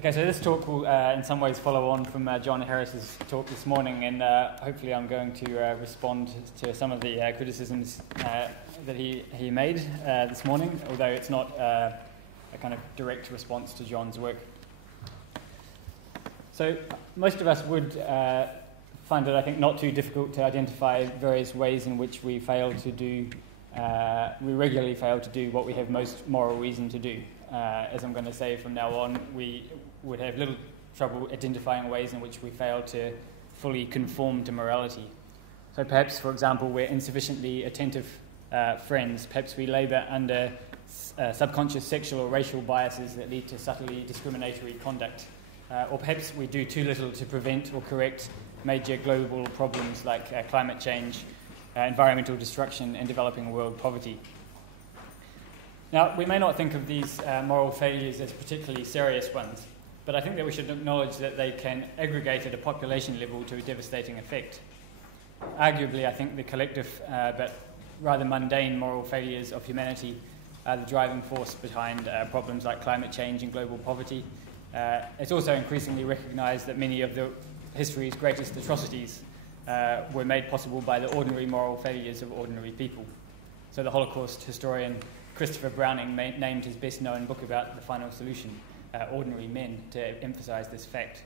Okay, so this talk will in some ways follow on from John Harris's talk this morning, and hopefully I'm going to respond to some of the criticisms that he made this morning, although it's not a kind of direct response to John's work. So most of us would find it, I think, not too difficult to identify various ways in which we regularly fail to do what we have most moral reason to do. As I'm going to say from now on, we would have little trouble identifying ways in which we fail to fully conform to morality. So perhaps, for example, we're insufficiently attentive friends. Perhaps we labour under subconscious sexual or racial biases that lead to subtly discriminatory conduct. Or perhaps we do too little to prevent or correct major global problems like climate change, environmental destruction, and developing world poverty. Now, we may not think of these moral failures as particularly serious ones, but I think that we should acknowledge that they can aggregate at a population level to a devastating effect. Arguably, I think the collective but rather mundane moral failures of humanity are the driving force behind problems like climate change and global poverty. It's also increasingly recognised that many of the history's greatest atrocities were made possible by the ordinary moral failures of ordinary people. So the Holocaust historian Christopher Browning named his best-known book about the final solution, Ordinary Men, to emphasise this fact.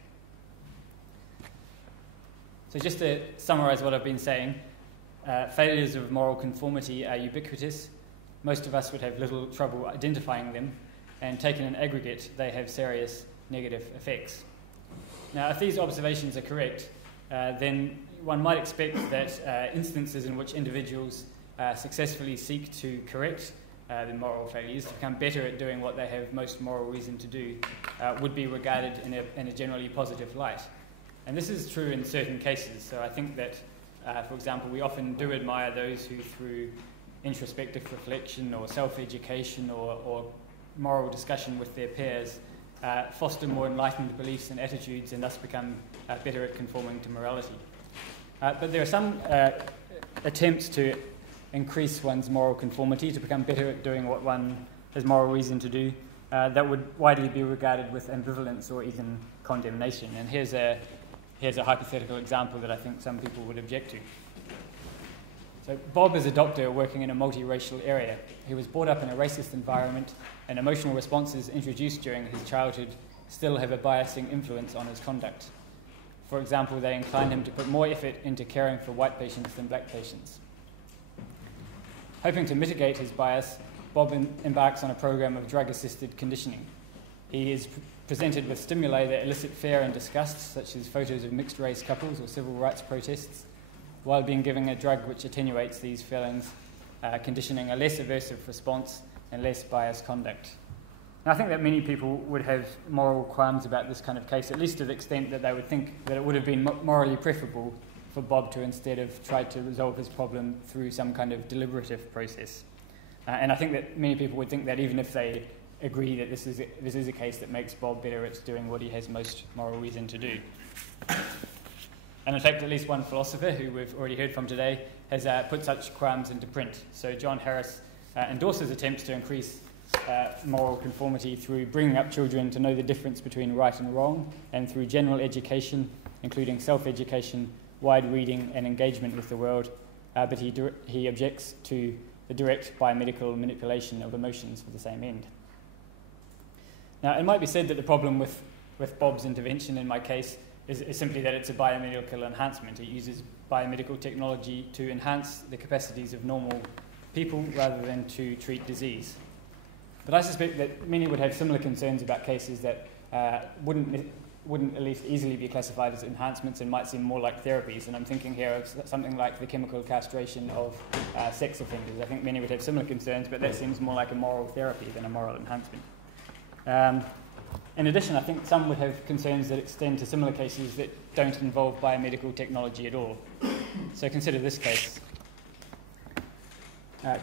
So just to summarise what I've been saying, failures of moral conformity are ubiquitous. Most of us would have little trouble identifying them, and taken in aggregate, they have serious negative effects. Now, if these observations are correct, then one might expect that instances in which individuals successfully seek to correct the moral failures, to become better at doing what they have most moral reason to do, would be regarded in a generally positive light. And this is true in certain cases. So I think that, for example, we often do admire those who, through introspective reflection or self-education or moral discussion with their peers, foster more enlightened beliefs and attitudes and thus become better at conforming to morality. But there are some attempts to increase one's moral conformity, to become better at doing what one has moral reason to do, that would widely be regarded with ambivalence or even condemnation. And here's a hypothetical example that I think some people would object to. So Bob is a doctor working in a multiracial area. He was brought up in a racist environment, and emotional responses introduced during his childhood still have a biasing influence on his conduct. For example, they incline him to put more effort into caring for white patients than black patients. Hoping to mitigate his bias, Bob embarks on a program of drug-assisted conditioning. He is presented with stimuli that elicit fear and disgust, such as photos of mixed-race couples or civil rights protests, while being given a drug which attenuates these feelings, conditioning a less aversive response and less biased conduct. Now, I think that many people would have moral qualms about this kind of case, at least to the extent that they would think that it would have been morally preferable for Bob to instead have tried to resolve his problem through some kind of deliberative process. And I think that many people would think that even if they agree that this is a case that makes Bob better at doing what he has most moral reason to do. And in fact, at least one philosopher who we've already heard from today has put such qualms into print. So John Harris endorses attempts to increase moral conformity through bringing up children to know the difference between right and wrong, and through general education, including self-education, wide reading, and engagement with the world. But he objects to the direct biomedical manipulation of emotions for the same end. Now, it might be said that the problem with Bob's intervention in my case is simply that it's a biomedical enhancement. It uses biomedical technology to enhance the capacities of normal people rather than to treat disease. But I suspect that many would have similar concerns about cases that wouldn't at least easily be classified as enhancements and might seem more like therapies. And I'm thinking here of something like the chemical castration of sex offenders. I think many would have similar concerns, but that seems more like a moral therapy than a moral enhancement. In addition, I think some would have concerns that extend to similar cases that don't involve biomedical technology at all. So consider this case.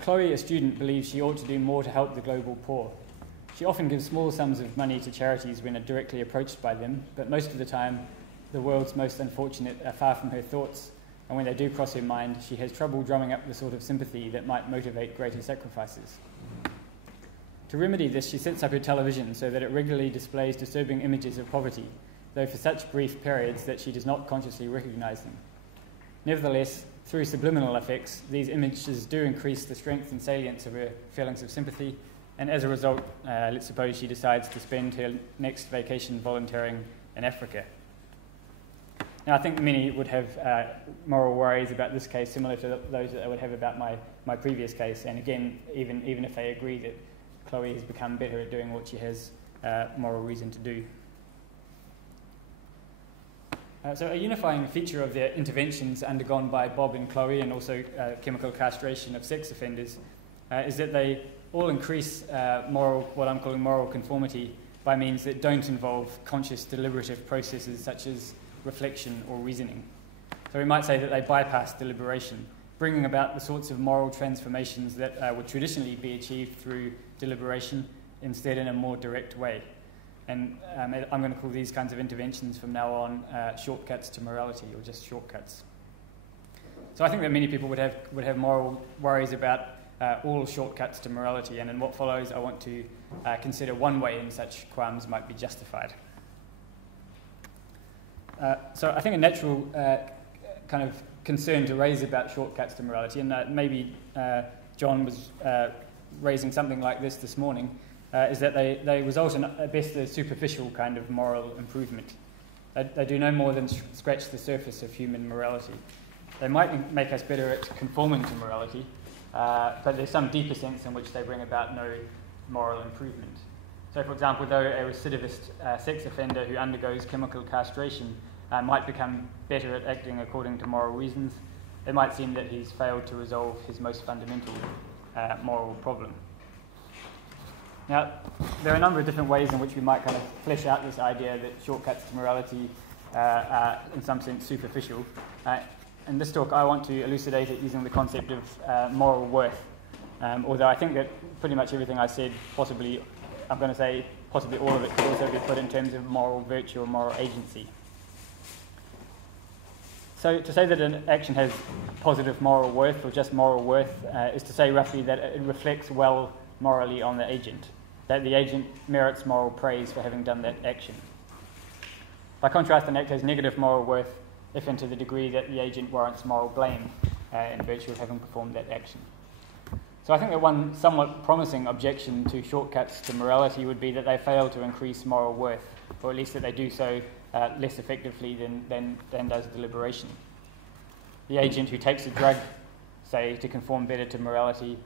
Chloe, a student, believes she ought to do more to help the global poor. She often gives small sums of money to charities when directly approached by them, but most of the time, the world's most unfortunate are far from her thoughts, and when they do cross her mind, she has trouble drumming up the sort of sympathy that might motivate greater sacrifices. To remedy this, she sets up her television so that it regularly displays disturbing images of poverty, though for such brief periods that she does not consciously recognise them. Nevertheless, through subliminal effects, these images do increase the strength and salience of her feelings of sympathy, and as a result, let's suppose she decides to spend her next vacation volunteering in Africa. Now, I think many would have moral worries about this case similar to those that I would have about my previous case, and again, even if they agree that Chloe has become better at doing what she has moral reason to do. So a unifying feature of the interventions undergone by Bob and Chloe, and also chemical castration of sex offenders, is that they all increase what I'm calling moral conformity by means that don't involve conscious deliberative processes such as reflection or reasoning. So we might say that they bypass deliberation, bringing about the sorts of moral transformations that would traditionally be achieved through deliberation, instead in a more direct way. And I'm going to call these kinds of interventions from now on shortcuts to morality, or just shortcuts. So I think that many people would have moral worries about all shortcuts to morality, and in what follows I want to consider one way in such qualms might be justified. So I think a natural kind of concern to raise about shortcuts to morality, and maybe John was raising something like this morning, is that they result in, at best, a superficial kind of moral improvement. They do no more than scratch the surface of human morality. They might make us better at conforming to morality, but there's some deeper sense in which they bring about no moral improvement. So, for example, though a recidivist sex offender who undergoes chemical castration might become better at acting according to moral reasons, it might seem that he's failed to resolve his most fundamental moral problem. Now, there are a number of different ways in which we might kind of flesh out this idea that shortcuts to morality are, in some sense, superficial. In this talk, I want to elucidate it using the concept of moral worth, although I think that pretty much everything I said, possibly all of it could also be put in terms of moral virtue or moral agency. So to say that an action has positive moral worth, or just moral worth, is to say roughly that it reflects well morally on the agent, that the agent merits moral praise for having done that action. By contrast, an act has negative moral worth if and to the degree that the agent warrants moral blame in virtue of having performed that action. So I think that one somewhat promising objection to shortcuts to morality would be that they fail to increase moral worth, or at least that they do so less effectively than does deliberation. The agent who takes a drug, say, to conform better to morality,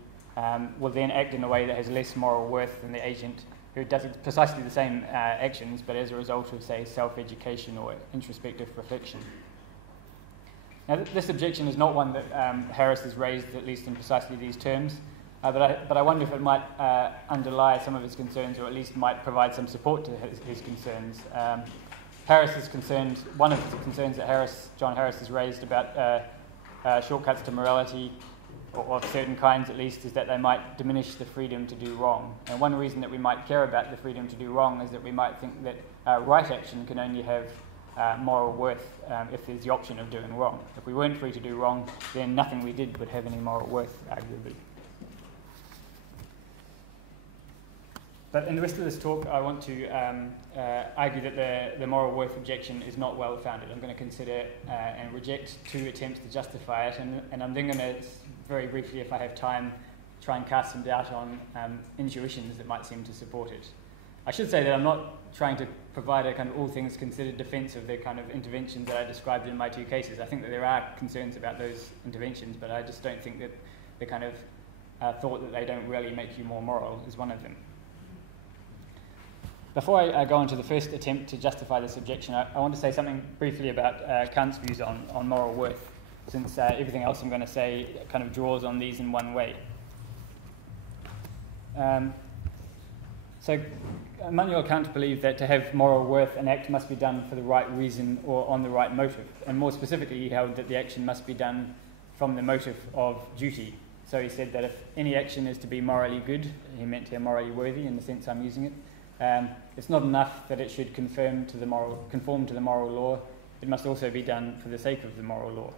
will then act in a way that has less moral worth than the agent who does precisely the same actions, but as a result of, say, self-education or introspective reflection. Now, this objection is not one that Harris has raised, at least in precisely these terms, but I wonder if it might underlie some of his concerns, or at least might provide some support to his concerns. Harris is concerned, one of the concerns that John Harris has raised about shortcuts to morality, or of certain kinds at least, is that they might diminish the freedom to do wrong. And one reason that we might care about the freedom to do wrong is that we might think that right action can only have moral worth if there's the option of doing wrong. If we weren't free to do wrong, then nothing we did would have any moral worth, arguably. But in the rest of this talk, I want to argue that the moral worth objection is not well founded. I'm going to consider and reject two attempts to justify it, and I'm then going to, very briefly, if I have time, try and cast some doubt on intuitions that might seem to support it. I should say that I'm not trying to provide a kind of all things considered defence of the kind of interventions that I described in my two cases. I think that there are concerns about those interventions, but I just don't think that the kind of thought that they don't really make you more moral is one of them. Before I go on to the first attempt to justify this objection, I want to say something briefly about Kant's views on moral worth, since everything else I'm going to say kind of draws on these in one way. So Immanuel Kant believed that to have moral worth, an act must be done for the right reason or on the right motive. And more specifically, he held that the action must be done from the motive of duty. So he said that if any action is to be morally good, he meant here morally worthy in the sense I'm using it, it's not enough that it should conform to the moral law. It must also be done for the sake of the moral law.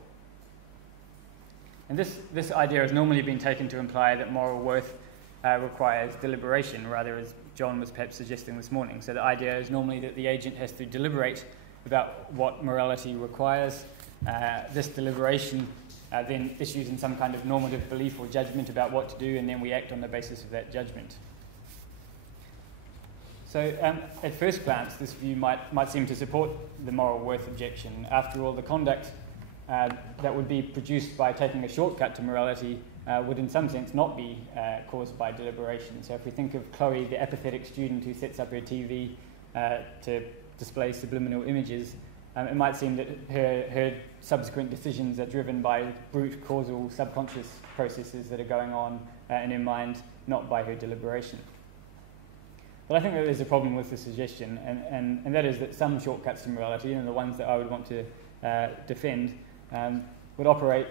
And this idea has normally been taken to imply that moral worth requires deliberation, rather as John was perhaps suggesting this morning. So the idea is normally that the agent has to deliberate about what morality requires. This deliberation then issues in some kind of normative belief or judgment about what to do, and then we act on the basis of that judgment. So at first glance, this view might seem to support the moral worth objection. After all, the conduct that would be produced by taking a shortcut to morality would in some sense not be caused by deliberation. So if we think of Chloe, the apathetic student who sets up her TV to display subliminal images, it might seem that her subsequent decisions are driven by brute causal subconscious processes that are going on in her mind, not by her deliberation. But I think that there's a problem with the suggestion, and that is that some shortcuts to morality, and the ones that I would want to defend, would operate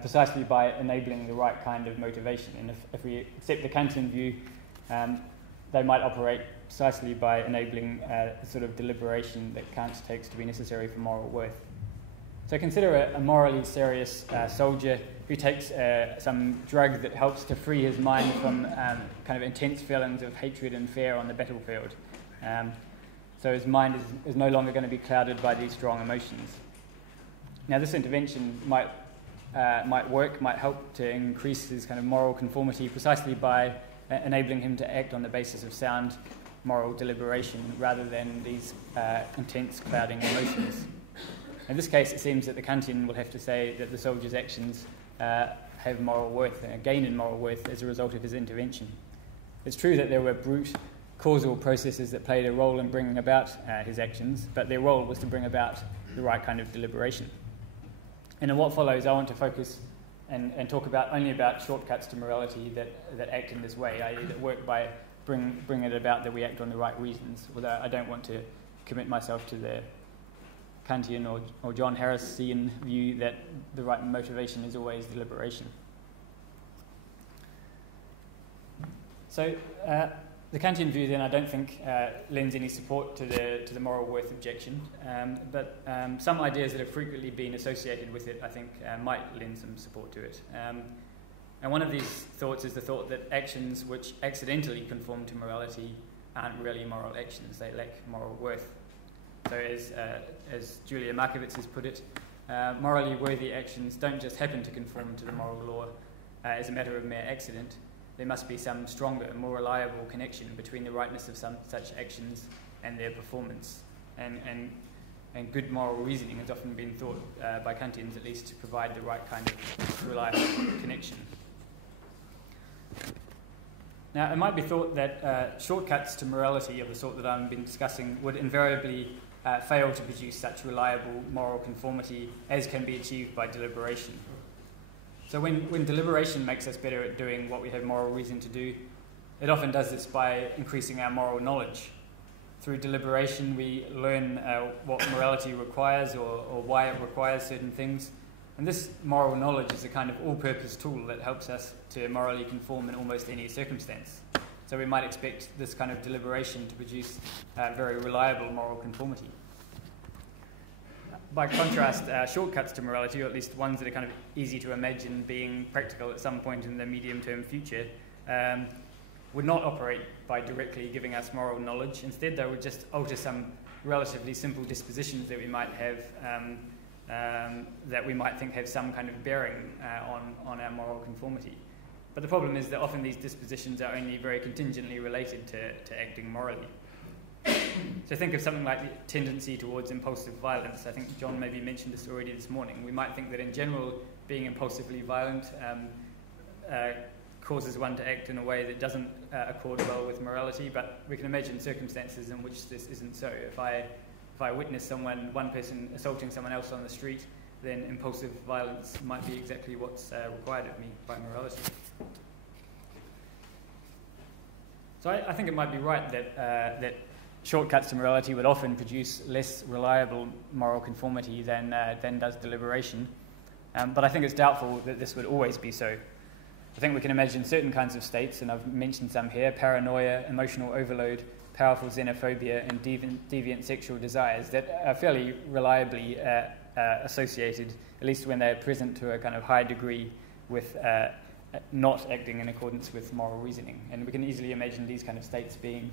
precisely by enabling the right kind of motivation. And if we accept the Kantian view, they might operate precisely by enabling the sort of deliberation that Kant takes to be necessary for moral worth. So consider a morally serious soldier who takes some drug that helps to free his mind from kind of intense feelings of hatred and fear on the battlefield. So his mind is no longer going to be clouded by these strong emotions. Now this intervention might work, might help to increase his kind of moral conformity precisely by enabling him to act on the basis of sound moral deliberation rather than these intense clouding emotions. In this case, it seems that the Kantian will have to say that the soldier's actions have moral worth, a gain in moral worth as a result of his intervention. It's true that there were brute causal processes that played a role in bringing about his actions, but their role was to bring about the right kind of deliberation. And in what follows, I want to focus and talk only about shortcuts to morality that act in this way, i.e. that work by bring it about that we act on the right reasons, although I don't want to commit myself to the Kantian or John Harrisian view that the right motivation is always deliberation. So the Kantian view then I don't think lends any support to the moral worth objection, but some ideas that have frequently been associated with it I think might lend some support to it. And one of these thoughts is the thought that actions which accidentally conform to morality aren't really moral actions, they lack moral worth. So as Julia Markovits has put it, morally worthy actions don't just happen to conform to the moral law as a matter of mere accident. There must be some stronger, more reliable connection between the rightness of some such actions and their performance. And good moral reasoning has often been thought, by Kantians at least, to provide the right kind of reliable connection. Now, it might be thought that shortcuts to morality of the sort that I've been discussing would invariably fail to produce such reliable moral conformity as can be achieved by deliberation. So when deliberation makes us better at doing what we have moral reason to do, it often does this by increasing our moral knowledge. Through deliberation, we learn what morality requires or why it requires certain things. And this moral knowledge is a kind of all-purpose tool that helps us to morally conform in almost any circumstance. So we might expect this kind of deliberation to produce very reliable moral conformity. By contrast, shortcuts to morality, or at least ones that are kind of easy to imagine being practical at some point in the medium-term future, would not operate by directly giving us moral knowledge. Instead, they would just alter some relatively simple dispositions that we might have, that we might think have some kind of bearing on our moral conformity. But the problem is that often these dispositions are only very contingently related to acting morally. So think of something like the tendency towards impulsive violence. I think John maybe mentioned this already this morning. We might think that in general being impulsively violent causes one to act in a way that doesn't accord well with morality, but we can imagine circumstances in which this isn't so. If I witness one person assaulting someone else on the street, then impulsive violence might be exactly what's required of me by morality. So I think it might be right that shortcuts to morality would often produce less reliable moral conformity than does deliberation. But I think it's doubtful that this would always be so. I think we can imagine certain kinds of states, and I've mentioned some here: paranoia, emotional overload, powerful xenophobia, and deviant sexual desires that are fairly reliably associated, at least when they're present to a kind of high degree, with not acting in accordance with moral reasoning. And we can easily imagine these kind of states being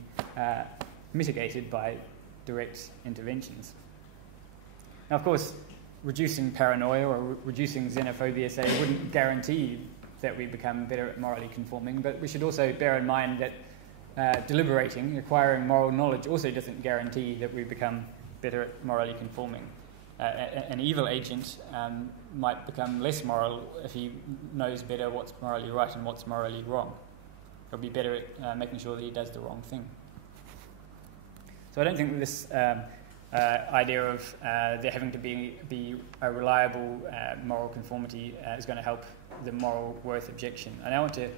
mitigated by direct interventions. Now, of course, reducing paranoia or reducing xenophobia, say, wouldn't guarantee that we become better at morally conforming, but we should also bear in mind that deliberating, acquiring moral knowledge, also doesn't guarantee that we become better at morally conforming. An evil agent might become less moral if he knows better what's morally right and what's morally wrong. He'll be better at making sure that he does the wrong thing. So I don't think that this idea of there having to be a reliable moral conformity is going to help the moral worth objection. And I want to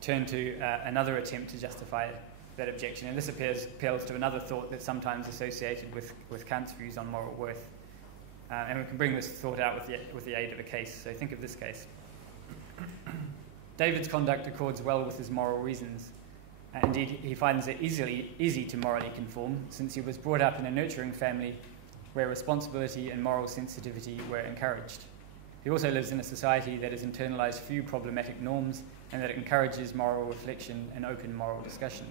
turn to another attempt to justify that objection, and this appeals to another thought that's sometimes associated with Kant's views on moral worth. And we can bring this thought out with the aid of a case. So think of this case. David's conduct accords well with his moral reasons. Indeed, he finds it easy to morally conform, since he was brought up in a nurturing family where responsibility and moral sensitivity were encouraged. He also lives in a society that has internalized few problematic norms and that encourages moral reflection and open moral discussion.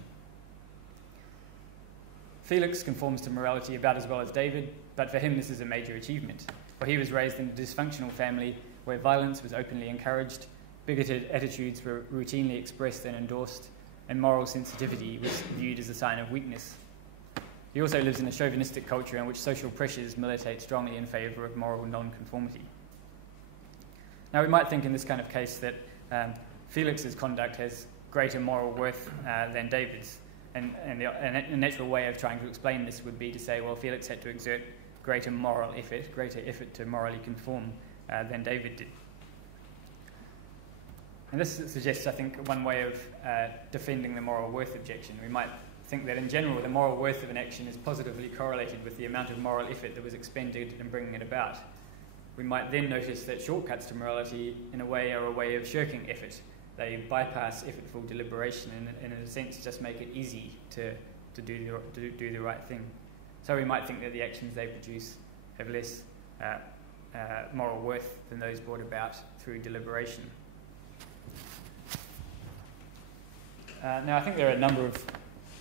Felix conforms to morality about as well as David, but for him this is a major achievement, for he was raised in a dysfunctional family where violence was openly encouraged, bigoted attitudes were routinely expressed and endorsed, and moral sensitivity was viewed as a sign of weakness. He also lives in a chauvinistic culture in which social pressures militate strongly in favour of moral non-conformity. Now, we might think in this kind of case that Felix's conduct has greater moral worth than David's, and a natural way of trying to explain this would be to say, well, Felix had to exert greater effort to morally conform than David did. And this suggests, I think, one way of defending the moral worth objection. We might think that in general the moral worth of an action is positively correlated with the amount of moral effort that was expended in bringing it about. We might then notice that shortcuts to morality, in a way, are a way of shirking effort. They bypass effortful deliberation and in a sense, just make it easy to do the right thing. So we might think that the actions they produce have less moral worth than those brought about through deliberation. Now, I think there are a number of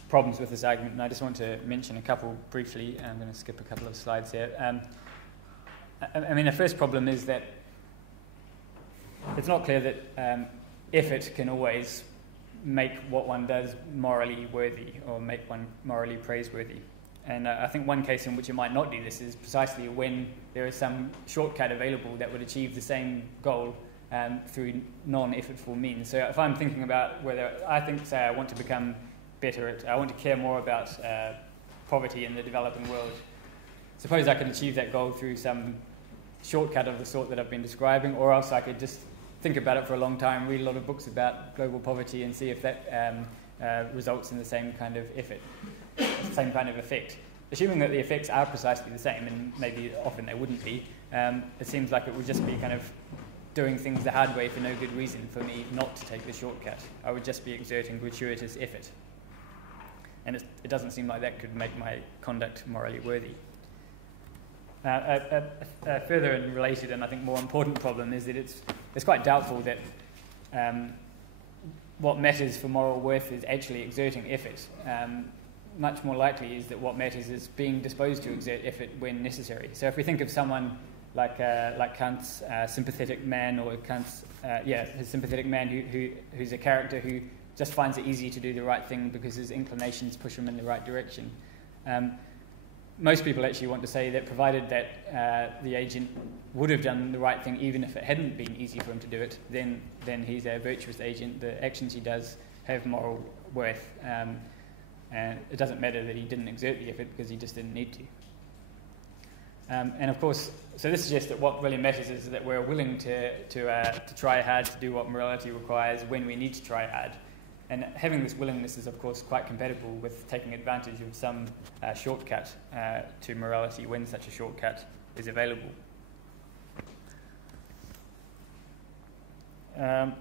problems with this argument, and I just want to mention a couple briefly. I'm going to skip a couple of slides here. I mean, the first problem is that it's not clear that effort can always make what one does morally worthy or make one morally praiseworthy. And I think one case in which it might not do this is precisely when there is some shortcut available that would achieve the same goal through non-effortful means. So if I'm thinking about whether say I want to become better I want to care more about poverty in the developing world, suppose I can achieve that goal through some shortcut of the sort that I've been describing, or else I could just think about it for a long time, read a lot of books about global poverty and see if that results in the same kind of effort, the same kind of effect. Assuming that the effects are precisely the same, and maybe often they wouldn't be, it seems like it would just be kind of doing things the hard way for no good reason for me not to take the shortcut. I would just be exerting gratuitous effort. And it doesn't seem like that could make my conduct morally worthy. A further and related and I think more important problem is that it's quite doubtful that what matters for moral worth is actually exerting effort. Much more likely is that what matters is being disposed to exert effort when necessary. So if we think of someone like Kant's sympathetic man, or Kant's his sympathetic man who's a character who just finds it easy to do the right thing because his inclinations push him in the right direction. Most people actually want to say that provided that the agent would have done the right thing even if it hadn't been easy for him to do it, then he's a virtuous agent. The actions he does have moral worth, and it doesn't matter that he didn't exert the effort because he just didn't need to. And of course, so this suggests that what really matters is that we're willing to try hard to do what morality requires when we need to try hard. And having this willingness is, of course, quite compatible with taking advantage of some shortcut to morality when such a shortcut is available.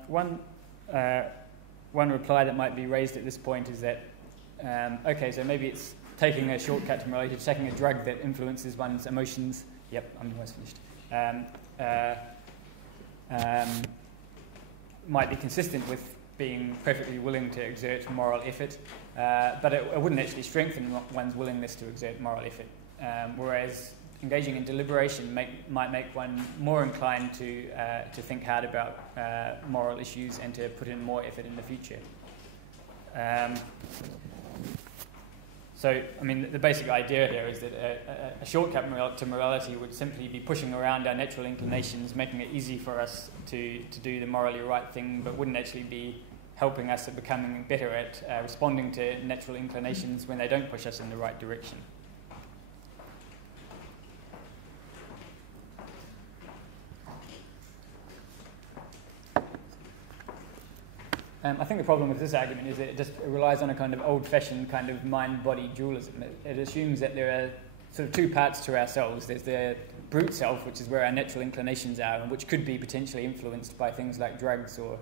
One reply that might be raised at this point is that, okay, so maybe it's taking a shortcut to morality, taking a drug that influences one's emotions. Yep, I'm almost finished. might be consistent with being perfectly willing to exert moral effort, but it wouldn't actually strengthen one's willingness to exert moral effort, whereas engaging in deliberation might make one more inclined to think hard about moral issues and to put in more effort in the future. So, I mean, the basic idea here is that a shortcut to morality would simply be pushing around our natural inclinations, making it easy for us to do the morally right thing, but wouldn't actually be helping us at becoming better at responding to natural inclinations when they don't push us in the right direction. I think the problem with this argument is that it relies on a kind of old-fashioned kind of mind-body dualism. It assumes that there are sort of two parts to ourselves. There's the brute self, which is where our natural inclinations are, and which could be potentially influenced by things like drugs or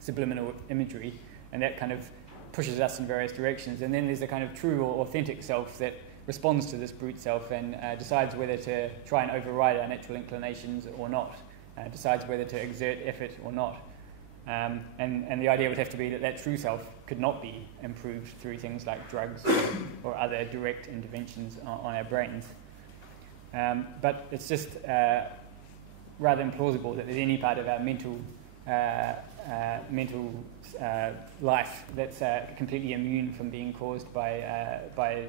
subliminal imagery, and that kind of pushes us in various directions. And then there's a kind of true or authentic self that responds to this brute self and decides whether to try and override our natural inclinations or not, decides whether to exert effort or not. And the idea would have to be that true self could not be improved through things like drugs or other direct interventions on our brains. But it's just rather implausible that there's any part of our mental life that's completely immune from being caused by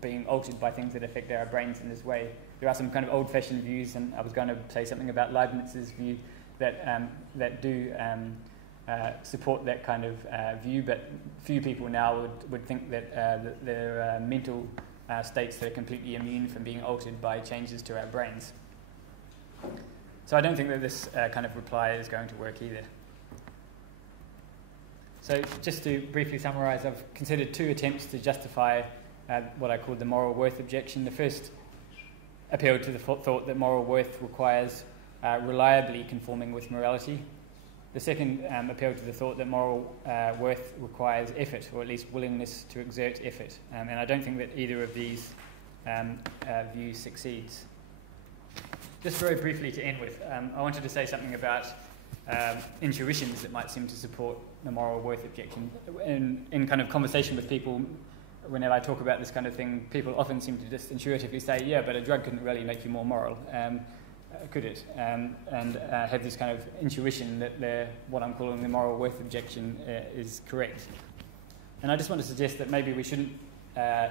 being altered by things that affect our brains in this way. There are some kind of old-fashioned views, and I was going to say something about Leibniz's view that do support that kind of view, but few people now would think that there are mental states that are completely immune from being altered by changes to our brains. So I don't think that this kind of reply is going to work either. So just to briefly summarise, I've considered two attempts to justify what I call the moral worth objection. The first appealed to the thought that moral worth requires reliably conforming with morality. The second appealed to the thought that moral worth requires effort, or at least willingness to exert effort. And I don't think that either of these views succeeds. Just very briefly to end with, I wanted to say something about intuitions that might seem to support the moral worth objection. In kind of conversation with people, whenever I talk about this kind of thing, people often seem to just intuitively say, yeah, but a drug couldn't really make you more moral. Could it? And have this kind of intuition that what I'm calling the moral worth objection is correct. And I just want to suggest that maybe we shouldn't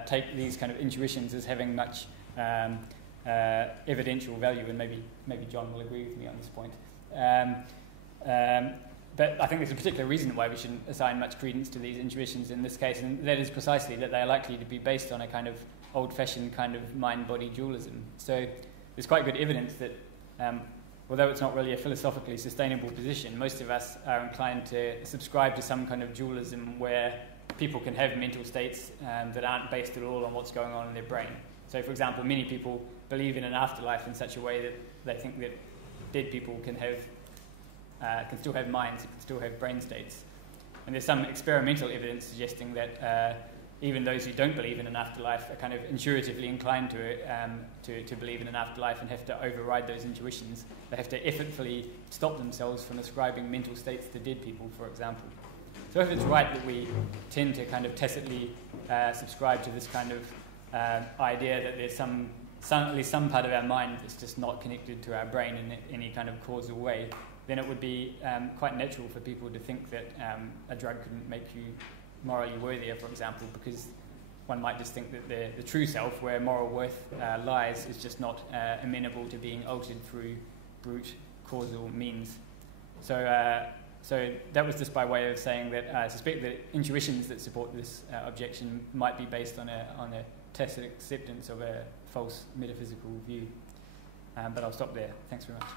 take these kind of intuitions as having much evidential value, and maybe John will agree with me on this point. But I think there's a particular reason why we shouldn't assign much credence to these intuitions in this case, and that is precisely that they are likely to be based on a kind of old-fashioned kind of mind-body dualism. So there's quite good evidence that although it's not really a philosophically sustainable position, most of us are inclined to subscribe to some kind of dualism where people can have mental states that aren't based at all on what's going on in their brain. So, for example, many people believe in an afterlife in such a way that they think that dead people can still have minds, can still have brain states. And there's some experimental evidence suggesting that even those who don't believe in an afterlife are kind of intuitively inclined to believe in an afterlife and have to override those intuitions. They have to effortfully stop themselves from ascribing mental states to dead people, for example. So if it's right that we tend to kind of tacitly subscribe to this kind of idea that there's at least some part of our mind that's just not connected to our brain in any kind of causal way, then it would be quite natural for people to think that a drug couldn't make you morally worthier, for example, because one might just think that the true self, where moral worth lies, is just not amenable to being altered through brute causal means. So that was just by way of saying that I suspect that intuitions that support this objection might be based on a tacit acceptance of a false metaphysical view. But I'll stop there. Thanks very much.